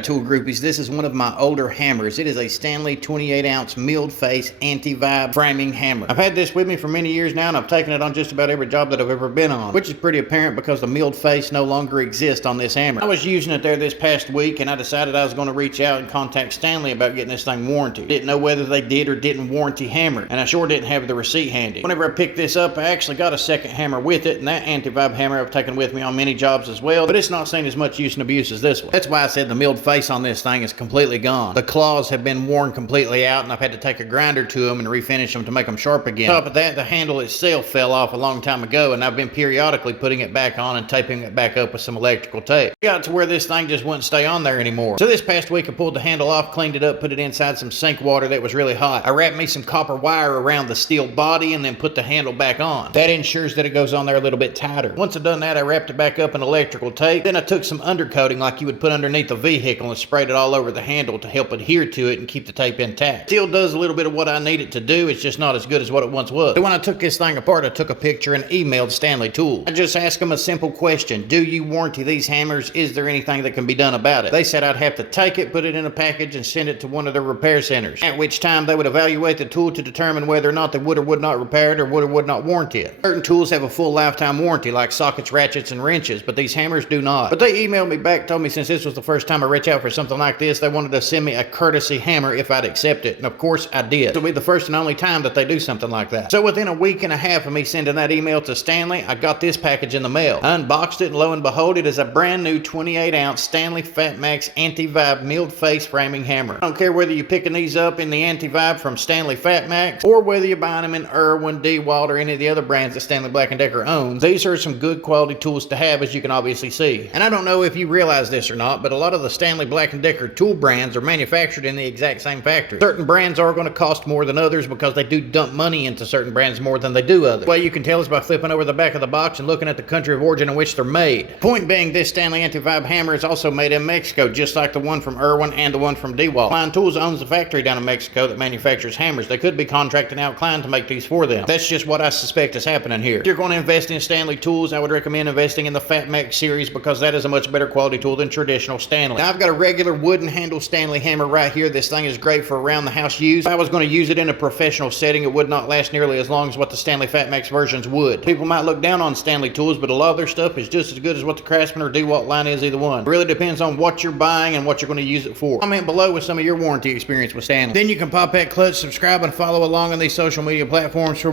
right, tool groupies, this is one of my older hammers. It is a Stanley 28-ounce milled face anti-vibe framing hammer. I've had this with me for many years now, and I've taken it on just about every job that I've ever been on, which is pretty apparent because the milled face no longer exists on this hammer. I was using it there this past week, and I decided I was going to reach out and contact Stanley about getting this thing warranted. Didn't know whether they did or didn't warranty hammer, and I sure didn't have the receipt handy. Whenever I picked this up, I actually got a second hammer with it, and that anti-vibe hammer I've taken with me on many jobs as well, but it's not seen as much use and abuse as this one. That's why I said the milled face on this thing is completely gone. The claws have been worn completely out, and I've had to take a grinder to them and refinish them to make them sharp again. On top of that, the handle itself fell off a long time ago, and I've been periodically putting it back on and taping it back up with some electrical tape. It got to where this thing just wouldn't stay on there anymore. So this past week I pulled the handle off, cleaned it up, put it inside some sink water that was really hot. I wrapped me some copper wire around the steel body and then put the handle back on. That ensures that it goes on there a little bit tighter. Once I've done that, I wrapped it back up in electrical tape. Then I took some undercoating like you would put underneath the vehicle and sprayed it all over the handle to help adhere to it and keep the tape intact. Still does a little bit of what I need it to do, it's just not as good as what it once was. So when I took this thing apart, I took a picture and emailed Stanley Tools. I just asked them a simple question: do you warranty these hammers? Is there anything that can be done about it? They said I'd have to take it, put it in a package, and send it to one of their repair centers, at which time they would evaluate the tool to determine whether or not they would or would not repair it or would not warranty it. Certain tools have a full lifetime warranty, like sockets, ratchets, and wrenches, but these hammers do not. But they emailed me back, told me since this was the first time I reached out for something like this, they wanted to send me a courtesy hammer if I'd accept it, and of course I did. It'll be the first and only time that they do something like that. So within a week and a half of me sending that email to Stanley, I got this package in the mail. I unboxed it, and lo and behold, it is a brand new 28-ounce Stanley FATMAX anti-vibe milled face framing hammer. I don't care whether you're picking these up in the anti-vibe from Stanley FATMAX or whether you're buying them in Irwin, DeWalt, or any of the other brands that Stanley Black & Decker owns. These are some good quality tools to have, as you can obviously see. And I don't know if you realize this or not, but a lot of the Stanley Black & Decker tool brands are manufactured in the exact same factory. Certain brands are going to cost more than others because they do dump money into certain brands more than they do others. The way you can tell is by flipping over the back of the box and looking at the country of origin in which they're made. Point being, this Stanley anti-vibe hammer is also made in Mexico, just like the one from Irwin and the one from DeWalt. Klein Tools owns a factory down in Mexico that manufactures hammers. They could be contracting out Klein to make these for them. That's just what I suspect is happening here. If you're going to invest in Stanley tools, I would recommend investing in the FATMAX series because that is a much better quality tool than traditional Stanley. Now, I've got a regular wooden handle Stanley hammer right here. This thing is great for around the house use. If I was going to use it in a professional setting, it would not last nearly as long as what the Stanley FATMAX versions would. People might look down on Stanley tools, but a lot of their stuff is just as good as what the Craftsman or DeWalt line is, either one. It really depends on what you're buying and what you're going to use it for. Comment below with some of your warranty experience with Stanley. Then you can pop that clutch, subscribe, and follow along on these social media platforms for